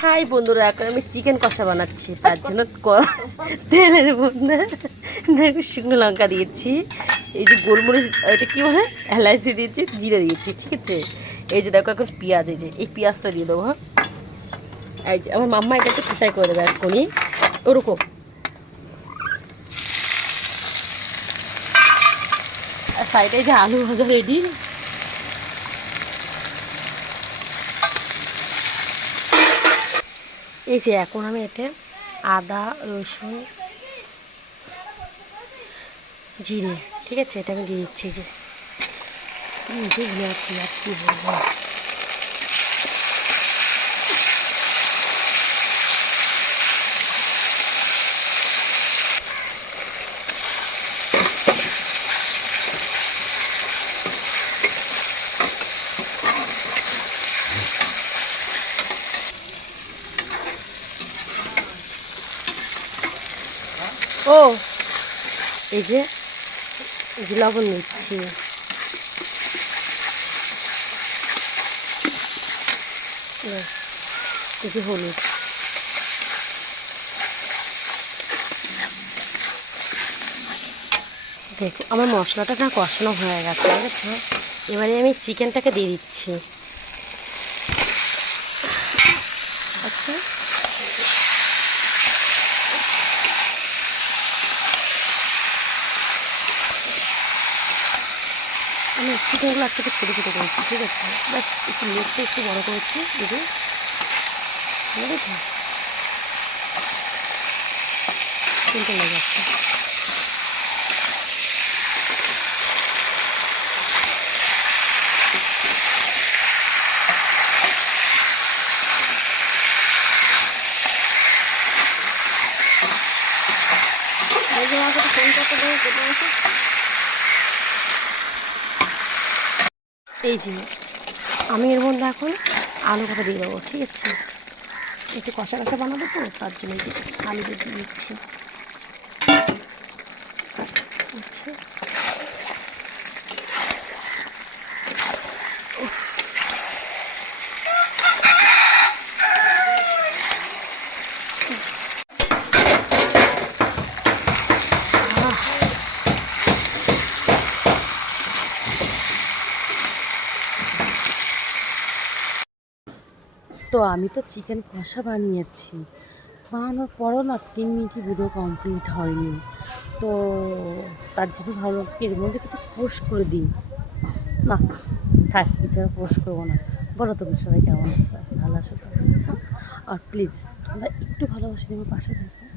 High বন্ধুরা, এখন আমি চিকেন কষা বানাচ্ছি। তার জন্য তেলের মধ্যে দেখো শুকনো লঙ্কা দিয়েছি, এই যে গোলমরিচ, এটা কী বলে, এলাইচি দিয়েছি, জিরে দিয়েছি, ঠিক আছে। এই যে দেখো এখন পেঁয়াজ, এই পেঁয়াজটা দিয়ে দেবো। হ্যাঁ, এই যে আমার মাম্মা এটা একটু কষাই করে দেবে এখনই, ওরকম। আর সাইডে যে আলু ভাজা রেডি। এই যে এখন আমি এতে আদা, রসুন, জিরে, ঠিক আছে, এটা আমি দিয়ে দিচ্ছি। যে নিজে ভুলে যাচ্ছি আর কী বলবো। ও এই যে লবণ নিচ্ছি, এই যে হলুদ, দেখো আমার মশলাটা না কষানো হয়ে গেছে, ঠিক আছে। এবারে আমি চিকেনটাকে দিয়ে দিচ্ছি। আচ্ছা, আমি চিকেনগুলো আজকে ছোটো ছোটো করেছি, ঠিক আছে। ব্যাস একটু লেগটা একটু বড়ো করেছি, বুঝে ঠিক আছে, চিকেনটা লেগে যাচ্ছে। এই যে আমি এর মধ্যে এখন আলু কাটা দিয়ে দেবো, ঠিক আছে। একটু কষা কষা বানাবো তো, তার জন্য আলু দিয়ে দিচ্ছি। আচ্ছা, তো আমি তো চিকেন কষা বানিয়েছি, বানানোর পরও না 3 মিনিটই ভিডিও কমপ্লিট হয়নি। তো তার জন্য ভাবলাম কি এর মধ্যে কিছু পোস্ট করে দিই। না থাক, কিছু আর পোস্ট করবো না। বলো তুমি সবাই কেমন আছো, ভালো আছো তো? আর প্লিজ তোমরা একটু ভালোবাসি, আমার পাশে থাকো।